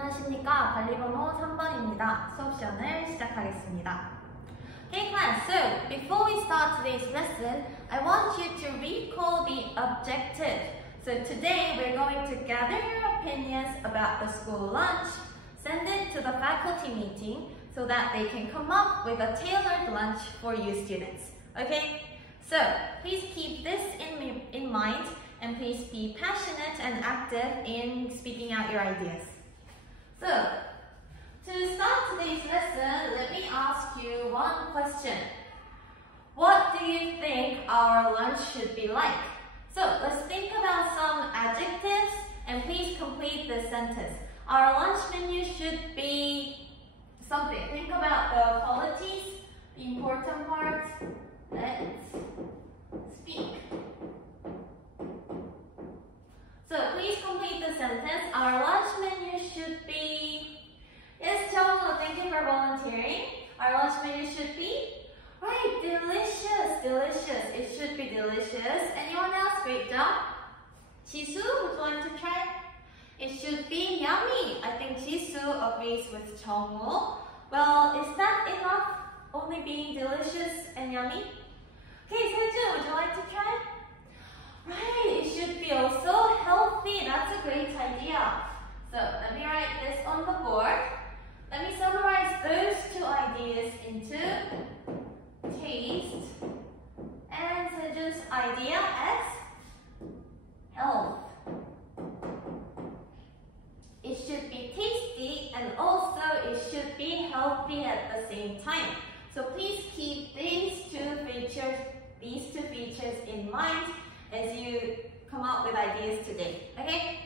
안녕하십니까. 관리번호 3번입니다. 수업실연을 시작하겠습니다. Hey class, so before we start today's lesson, I want you to recall the objective. So today we're going to gather your opinions about the school lunch, send it to the faculty meeting so that they can come up with a tailored lunch for you students. Okay? So please keep this in mind and please be passionate and active in speaking out your ideas. So, to start today's lesson, let me ask you one question. What do you think our lunch should be like? So, let's think about some adjectives and please complete this sentence. Our lunch menu should be something. Think about the qualities, the important parts. Let's speak. So please complete the sentence. Our lunch menu should be... Yes, Chong, thank you for volunteering. Our lunch menu should be... Right, delicious, delicious. It should be delicious. Anyone else? Great job. Jisoo, would you like to try? It should be yummy. I think Jisoo agrees with Chongwoo. Well, is that enough? Only being delicious and yummy? Okay, Seju, would you like to try? Right, it should be also healthy. That's a great idea. So let me write this on the board. Let me summarize those two ideas into taste and Seju's idea as health. It should be tasty and also it should be healthy at the same time. So please keep these two features in mind as you come up with ideas today, okay?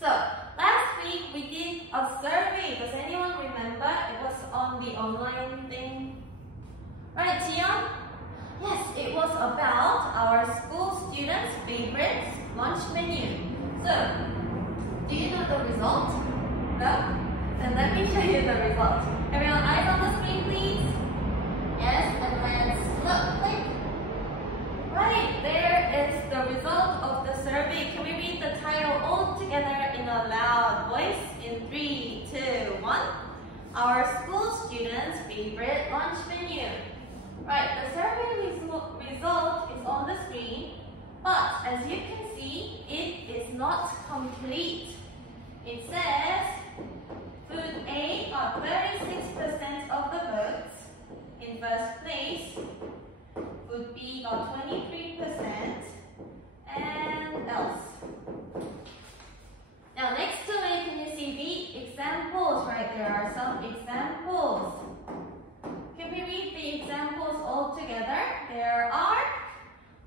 So, last week we did a survey. Does anyone remember? It was on the online thing. Right, Jiyeon? Yes, it was about our school students' favorite lunch menu. So, do you know the result? No? Then let me show you the result. Everyone, eyes on the screen, please. Yes, and let's look, click. Right, there is the result of the survey. Can we read the title all together in a loud voice? In 3, 2, 1. Our school students' favorite lunch menu. Right, the survey result is on the screen, but as you can see, it is not complete. It says food A got 36% of the votes in first place. Food B got 23%, and else. Now next to it, can you see the examples? Right, there are some examples. Can we read the examples all together? There are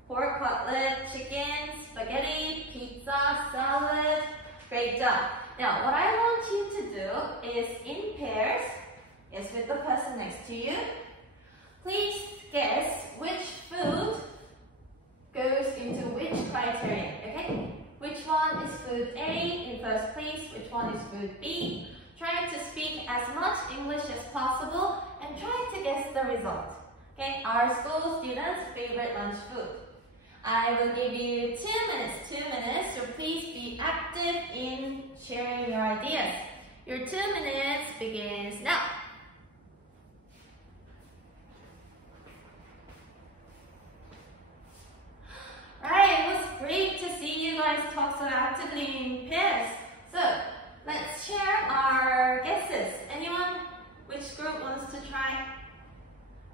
pork cutlet, chicken, spaghetti, pizza, salad. Great job. Now what I want you to do is in pairs, yes, with the person next to you. Please guess which food goes into which criterion, okay? Which one is food A in first place, which one is food B? Try to speak as much English as possible and try to guess the result. Okay, our school students' favorite lunch food. I will give you 2 minutes, so please be active in sharing your ideas. Your 2 minutes begins now. Right, it was great to see you guys talk so actively in pairs. So, let's share our guesses. Anyone? Which group wants to try?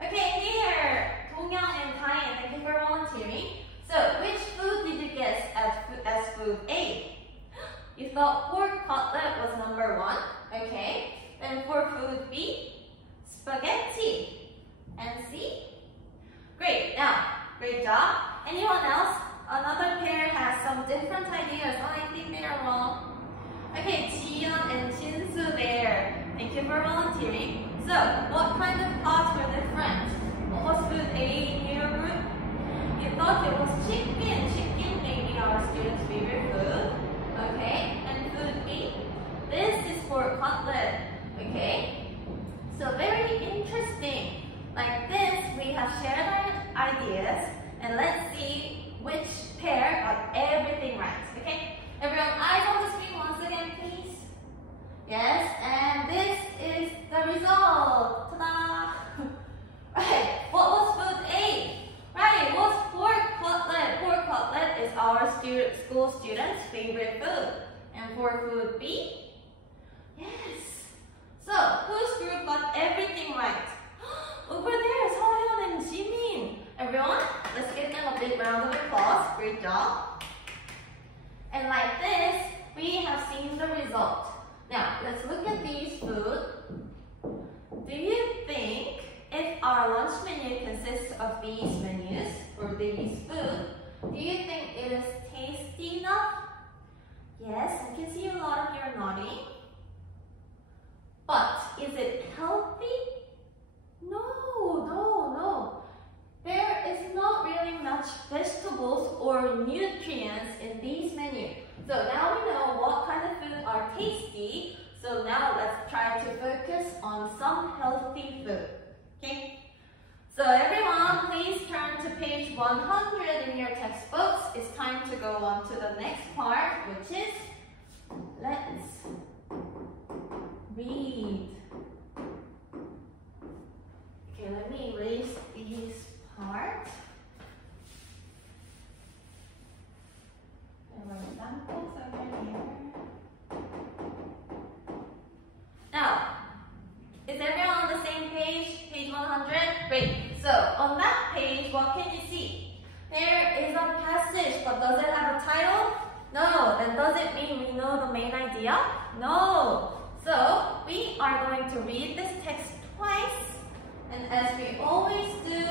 Okay, here, Dong-young and Kai, thank you for volunteering. So, which food did you guess as food A? You thought pork cutlet was number 1. Okay. Then for food B, spaghetti. And C? Great. Now, great job. Anyone else? Another pair has some different ideas. Oh, I think they are wrong. Okay, Jiyeon and Shinsu there. Thank you for volunteering. So, what kind of thoughts were different? What was food A in your group? You thought it was chicken. Chicken may be our students' favorite food. Okay, and food B? This is pork cutlet. Okay, so very interesting. Like this, we have shared our ideas. And let's see which pair got everything right, okay? Everyone, eyes on the screen once again, please. Yes, school student's favorite food? And for food B? Yes. So, whose group got everything right? Over there, Seohyun and Jimin. Everyone, let's give them a big round of applause. Great job. And like this, we have seen the result. Now, let's look at these food. Do you think if our lunch menu consists of these menus or these food, do you think it is tasty enough? Yes, I can see a lot of you are nodding. But is it healthy? No. There is not really much vegetables or nutrients in these menus. So now we know what kind of food are tasty. So now let's try to focus on some healthy food. Okay? So everyone, please turn to page 100 in your textbooks. It's time to go on to the next part, which is let's read. Okay, let me erase these parts. There were examples over here. Now, is everyone on the same page? Page 100? Great. So, on that page, what can you see? There is a passage, but does it have a title? No. Then does it mean we know the main idea? No. So, we are going to read this text twice. And as we always do,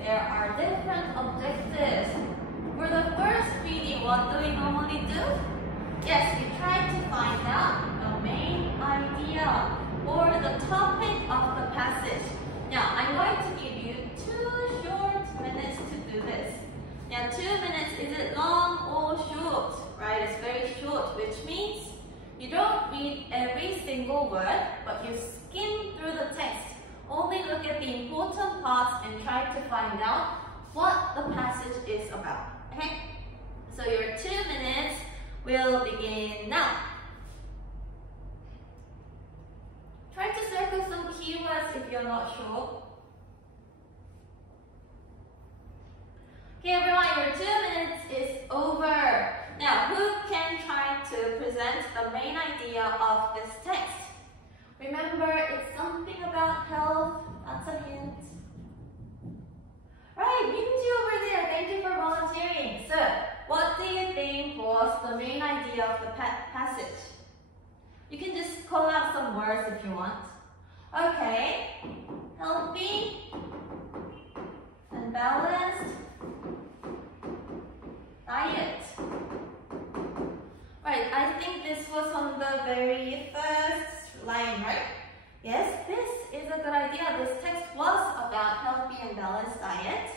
there are different objectives. For the first reading, what do we normally do? Yes, we try to find out the main idea or the topic of the passage. Now, I'm going to give you 2 short minutes to do this. Now, 2 minutes, is it long or short? Right, it's very short, which means you don't read every single word, but you skim through the text. Only look at the important parts and try to find out what the passage is about. Okay? So your 2 minutes will begin now. Try to circle some keywords if you're not sure. Okay, everyone, your 2 minutes is over. Now, who can try to present the main idea of this text? Remember, it's something about health. That's a hint. Right, Minji over there, thank you for volunteering. So, what do you think was the main idea of the passage? You can just call out some words if you want. Okay, healthy and balanced diet. Right, I think this was on the very first line, right? Yes, this is a good idea. This text was about healthy and balanced diet.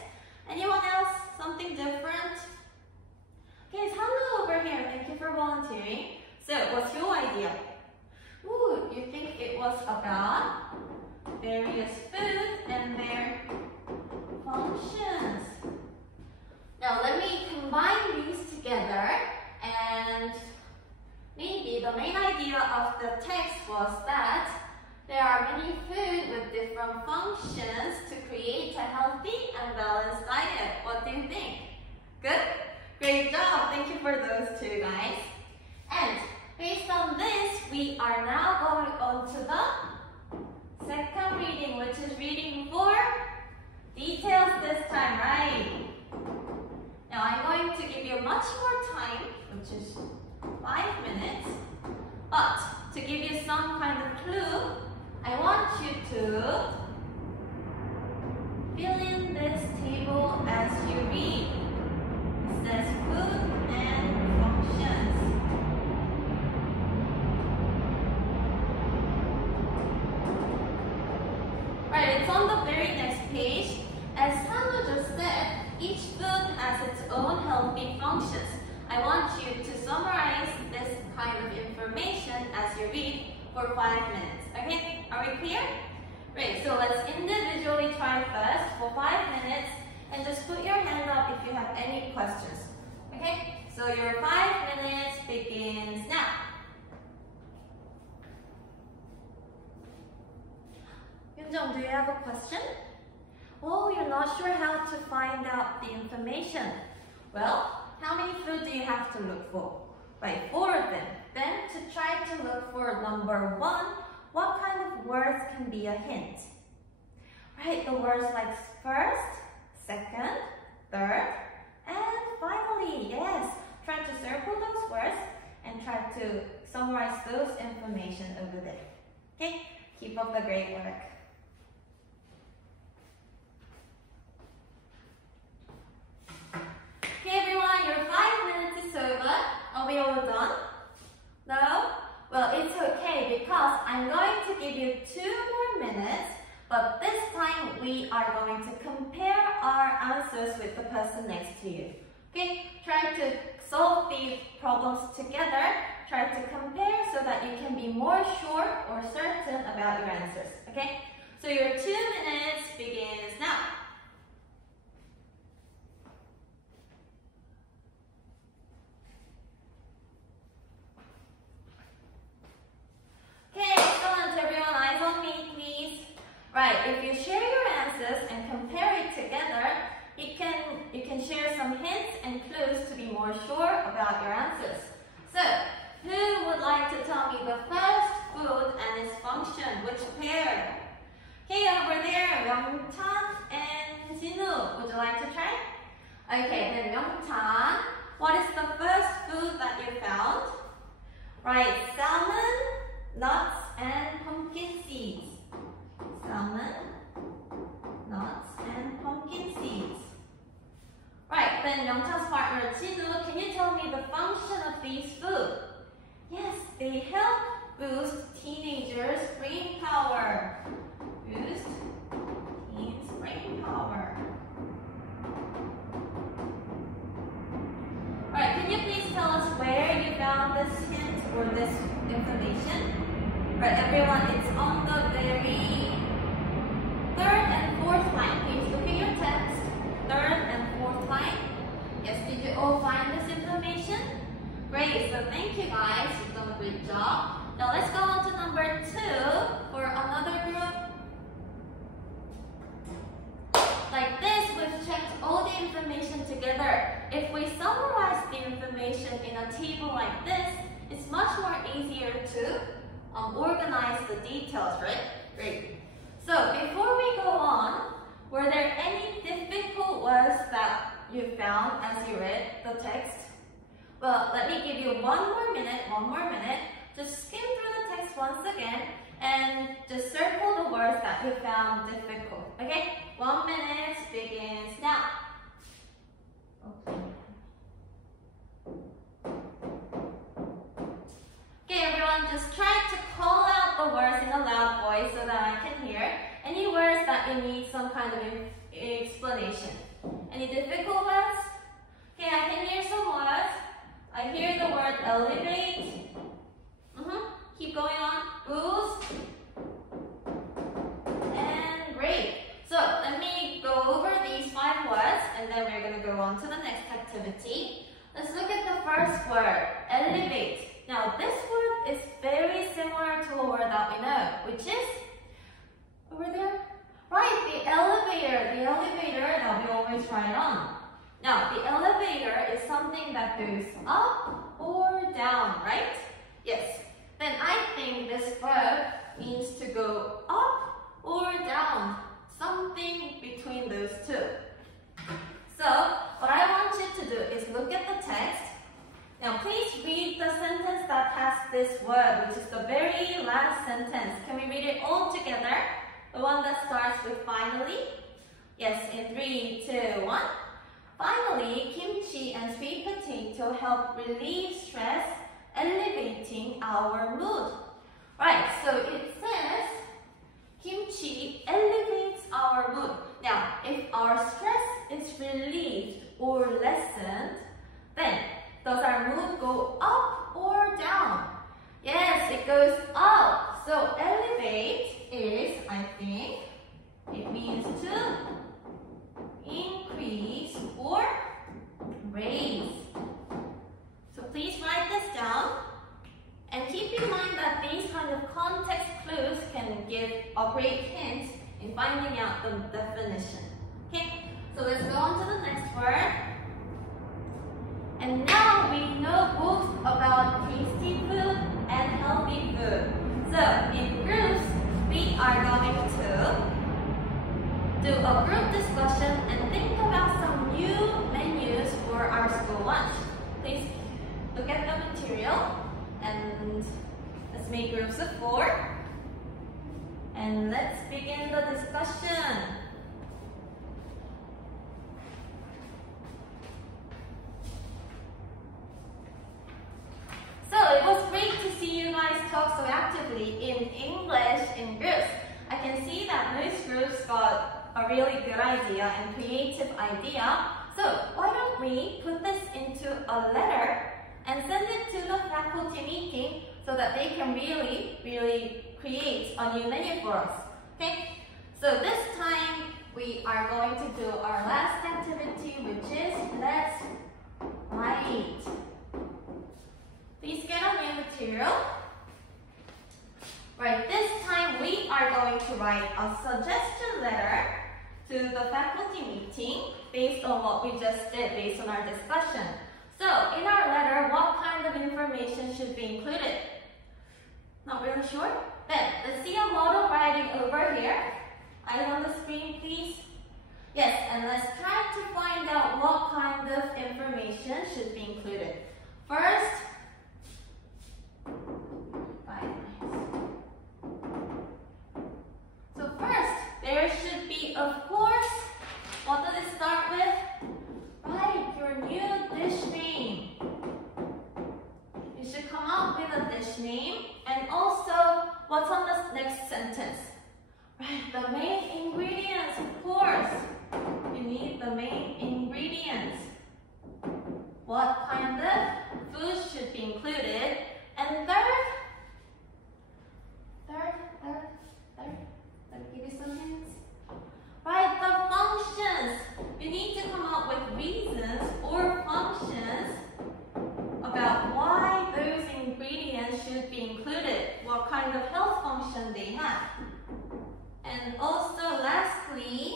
Anyone else? Something different? Okay, Sanu over here, thank you for volunteering. So, what's your idea? Ooh, you think it was about various foods and their functions. Now, let me combine these together, and maybe the main idea of the text was that there are many foods with different functions to create a healthy and balanced diet. What do you think? Good? Great job. Thank you for those 2 guys. And based on this, we are now going on to the second reading, which is reading 4 details this time, right? Now I'm going to give you much more time, which is 5 minutes. But to give you some kind of clue, I want you to fill in this table as you read. It says food and functions. Right, it's on the very next page. As Sanu just said, each food has its own healthy functions. I want you to summarize this kind of information as you read for 5 minutes. Okay, are we clear? Great, so let's individually try first for 5 minutes and just put your hand up if you have any questions. Okay, so your 5 minutes begins now. Yoonjung, do you have a question? Oh, you're not sure how to find out the information. Well, how many food do you have to look for? Right, 4 of them. Then to try to look for number 1, what kind of words can be a hint? Right, the words like first, second, third, and finally. Yes, try to circle those words and try to summarize those information over there. Okay, keep up the great work. Okay everyone, your 5 minutes is over. Are we all done? No? Well, it's okay because I'm going to give you 2 more minutes, but this time we are going to compare our answers with the person next to you. Okay? Try to solve these problems together. Try to compare so that you can be more sure or certain about your answers. Okay? So your 2 minutes begins now. Okay, excellent everyone. Eyes on me, please. Right, if you share your answers and compare it together, you can share some hints and clues to be more sure about your answers. So, who would like to tell me the first food and its function? Which pair? Okay, over there, Myung-chan and Jinwoo. Would you like to try? Okay, then Myung-chan, what is the first food that you found? Right, salmon, nuts, and pumpkin seeds. Salmon, nuts, and pumpkin seeds. Right, then Myung-chan's partner Jinwoo, can you tell me the function of these foods? Yes, they help boost teenagers' brain power. Boost teens' brain power. Alright, can you please tell us where you found this hint or this information? Right, everyone, it's on the very 3rd and 4th line. Please look at your text. 3rd and 4th line. Yes, did you all find this information? Great, so thank you guys. You've done a great job. Now let's go on to number 2 for another group. Like this, we've checked all the information together. If we summarize the information in a table like this, it's much more easier to organize the details, right? Great. So before we go on, were there any difficult words that you found as you read the text? Well, let me give you one more minute. Just skim through the text once again and just circle the words that you found difficult. Okay? 1 minute begins now. Okay, everyone, just try to call out the words in a loud voice so that I can hear. Any words that you need some kind of explanation. Any difficult words? Okay, I can hear some words. I hear the word elevate. Keep going on. Boost. And great. So let me go over these 5 words and then we're going to go on to the next activity. Let's look at the first word, elevate. Now this word is very similar to a word that we know, which is over there. Right, the elevator. The elevator that we always ride on. Now, the elevator is something that goes up or down, right? Yes. Then I think this verb means to go up or down, something between those two. So, what I want you to do is look at the text. Now, please read the sentence that has this word, which is the very last sentence. Can we read it all together? The one that starts with finally? Yes, in 3, 2, 1. Finally, kimchi and sweet potato help relieve stress, elevating our mood. Right, so it says kimchi elevates our mood. Now, if our stress is relieved or lessened, then does our mood go up or down? Yes, it goes up. So elevate is, I think, it means to increase or raise. So please write this down and keep in mind that these kind of context clues can give a great hint in finding out the definition. Okay, so let's go on to the next word. material. And let's make groups of 4. And let's begin the discussion. So it was great to see you guys talk so actively in English in groups. I can see that most groups got a really good idea and creative idea. So why don't we put this into a letter and send it to the faculty meeting so that they can really create a new menu for us. Okay? So this time we are going to do our last activity, which is let's write. Please get a new material. Right, this time we are going to write a suggestion letter to the faculty meeting based on what we just did, based on our discussion. So, in our letter, what kind of information should be included? Not really sure? Then, let's see a model writing over here. Eyes on the screen, please. Yes, and let's try to find out what kind of information should be included. First, so first, there should be, of course, what does it start with? Right, your new dish name. You should come up with a dish name. And also, what's on the next sentence? Right, the main ingredients, of course. You need the main ingredients. What kind of food should be included? And third, let me give you some hints. Right, the functions. You need to come up with reasons or functions about why those ingredients should be included, what kind of health function they have. And also lastly,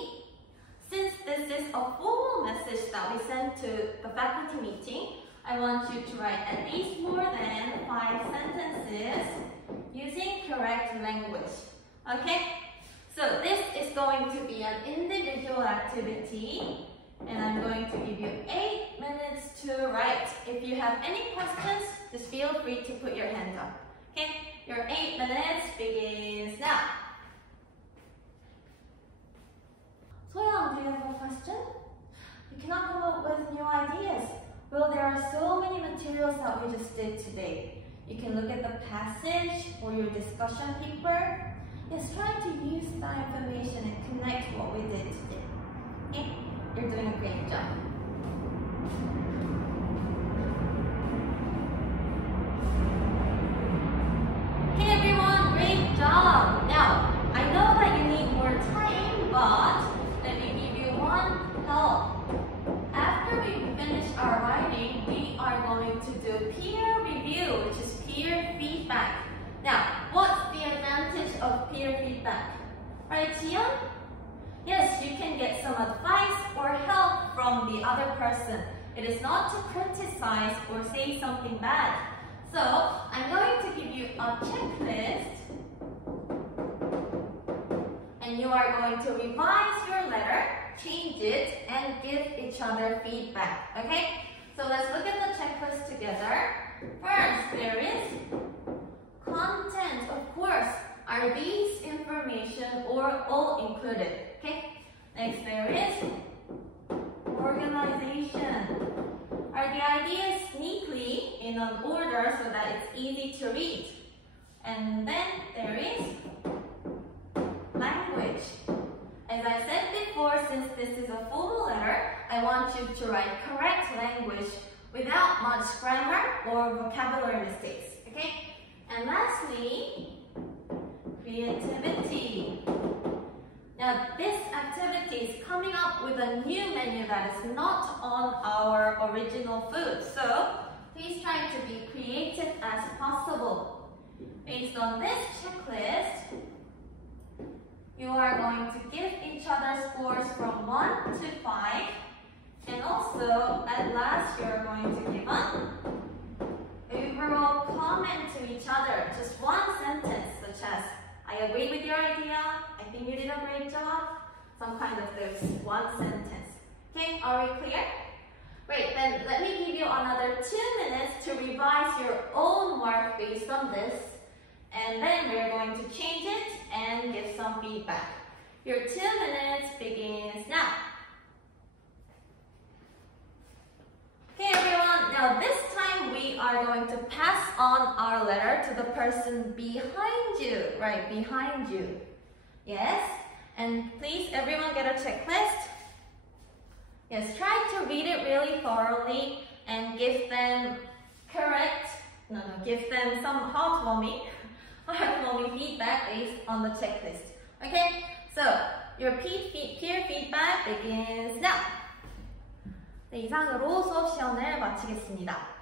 since this is a formal message that we send to the faculty meeting, I want you to write at least more than 5 sentences using correct language. Okay? So this is going to be an individual activity, and I'm going to give you 8 minutes to write. If you have any questions, just feel free to put your hand up. Okay? Your 8 minutes begins now. Soyoung, do you have a question? You cannot come up with new ideas. Well, there are so many materials that we just did today. You can look at the passage or your discussion paper. Yes, try to use that information and connect what we did today. Okay? You're doing a great job. Hey everyone, great job! Now, I know that you need more time, but let me give you one help. After we finish our writing, we are going to do peer review, which is peer feedback. Now, what's the advantage of peer feedback? Right, Jiyeon? Yes, you can get some advice or help from the other person. It is not to criticize or say something bad. So, I'm going to give you a checklist, and you are going to revise your letter, change it, and give each other feedback. Okay? So let's look at the checklist together. First, there is content, of course. Are these information or all included? Okay. Next, there is organization. Are the ideas neatly in an order so that it's easy to read? And then there is language. As I said before, since this is a formal letter, I want you to write correct language without much grammar or vocabulary mistakes. Okay? And lastly, creativity. Now, this activity is coming up with a new menu that is not on our original food. So, please try to be creative as possible. Based on this checklist, you are going to give each other scores from 1 to 5. And also, at last, you are going to give an overall comment to each other. Just one sentence, such as, I agree with your idea, I think you did a great job. Some kind of those one sentence. Okay, are we clear? Great, then let me give you another 2 minutes to revise your own work based on this. And then we're going to change it and give some feedback. Your 2 minutes begins now. Okay, everyone, now this time we are going to pass on our letter to the person behind you, right, behind you. Yes, and please everyone get a checklist. Yes, try to read it really thoroughly and give them give them some heartwarming feedback based on the checklist. Okay, so your peer feedback begins now. 네, 이상으로 수업 시연을 마치겠습니다.